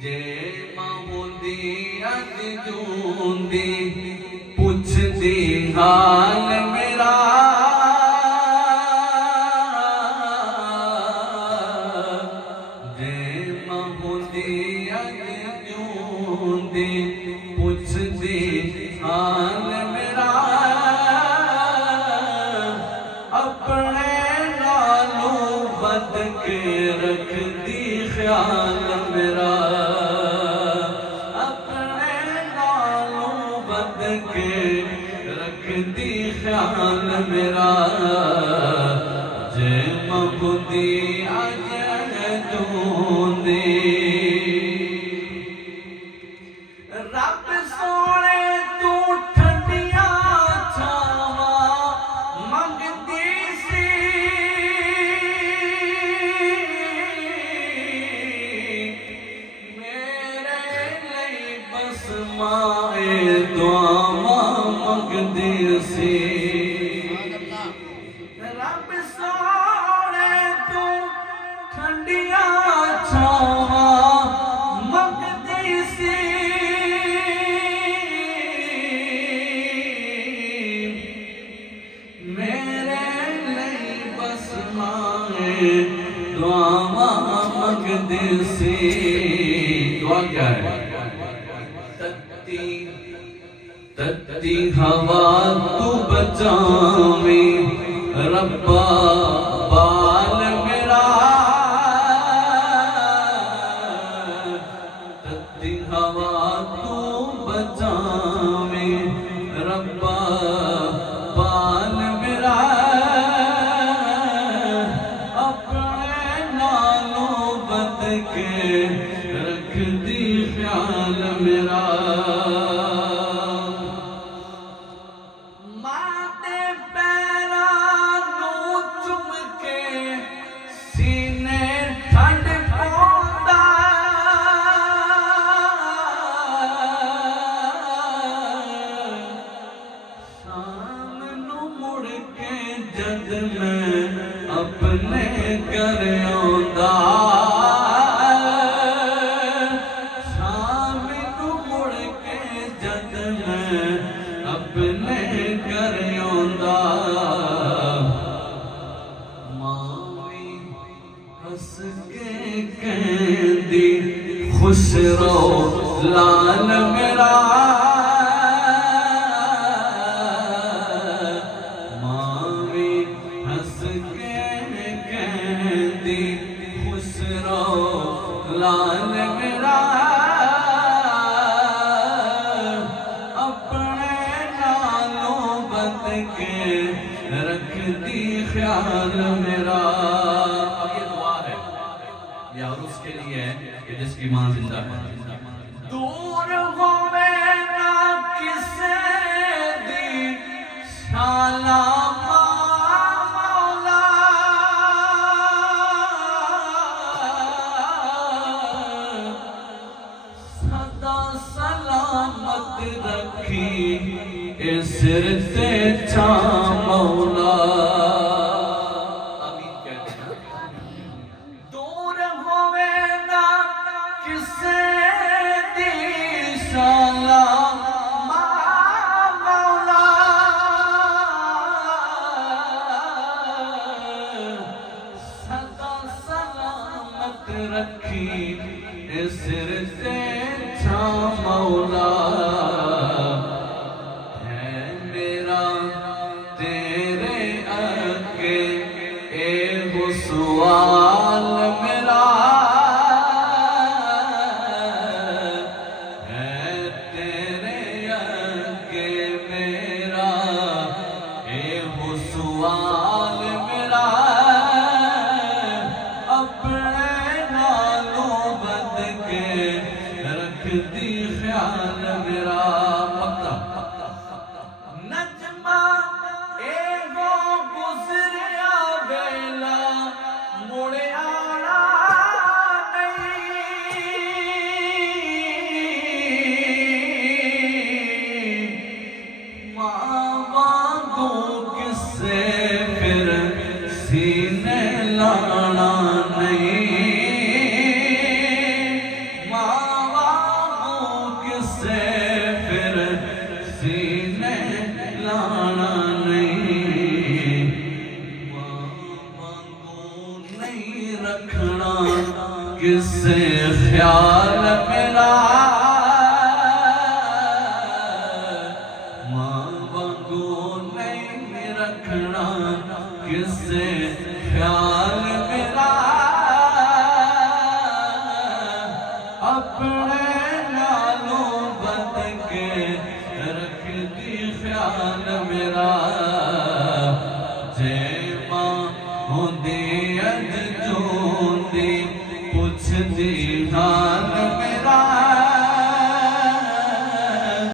جے مہودی اج جوندی پوچھ دی حال میرا جے مہودی اج جوندی پوچھ دی حال میرا اپنے نالوں بد کے رکھ دی خیال میرا اپنے نالوں بد کے رکھ دی خیال میرا جے مہودی اج جوندی رب سونے تو ٹھنڈیاں چھاواں منگدی سی میرے لئی بس مائے دعاواں منگدی سی رب سونے تو ٹھنڈیاں چھاواں منگدی سی میرے لئی بس مائے دعاواں منگدی سی دعا کیا ہے تتی ہوا تو بچاویں ربا بال میرا تتی ہوا تو بچاویں ربا بال میرا اپنے نالوں بد کے رکھ دی خیال میرا ماں دے پیراں نوں چم کے سینے ٹھنڈ پوندا شام نوں مڑ کے جد میں اپنے گھر آوندا شام نوں مڑ کے جد میں اپنے گھر آوندا ماں وی ہس کے کہندی خوش رہو لال میرا ماں وی ہس کے کہندی خوش رہو لال میرا اپنے نالوں بد کے رکھ دی خیال میرا اب یہ دعا ہے یا اس کے لیے ہے کہ جس کی ماں زندہ ہے دور ہوے نہ کسے دی شالا مولا سدا سلامت رکھی اے سر تے چھاں مولا آمین کہتے ہیں دور ہوے نہ کسے دی شالا مولا سدا سلامت رکھی اے سر تے چھاں مولا ہے میرا تیرے اگے اے وہ سوال میرا ہے تیرے اگے میرا اے وہ سوال میرا اپنے نالوں بد کے رکھ دی خیال میرا پکا نجمہ اے وہ گزریا ویلا مڑے آنا نہیں ماں وانگوں کسے پھر سینے لانا نہیں ماں نہیں رکھنا کس سے خیال میرا ماں وانگو نہیں رکھنا کس سے خیال میرا اپنے نالوں بد کے رکھ دی خیال میرا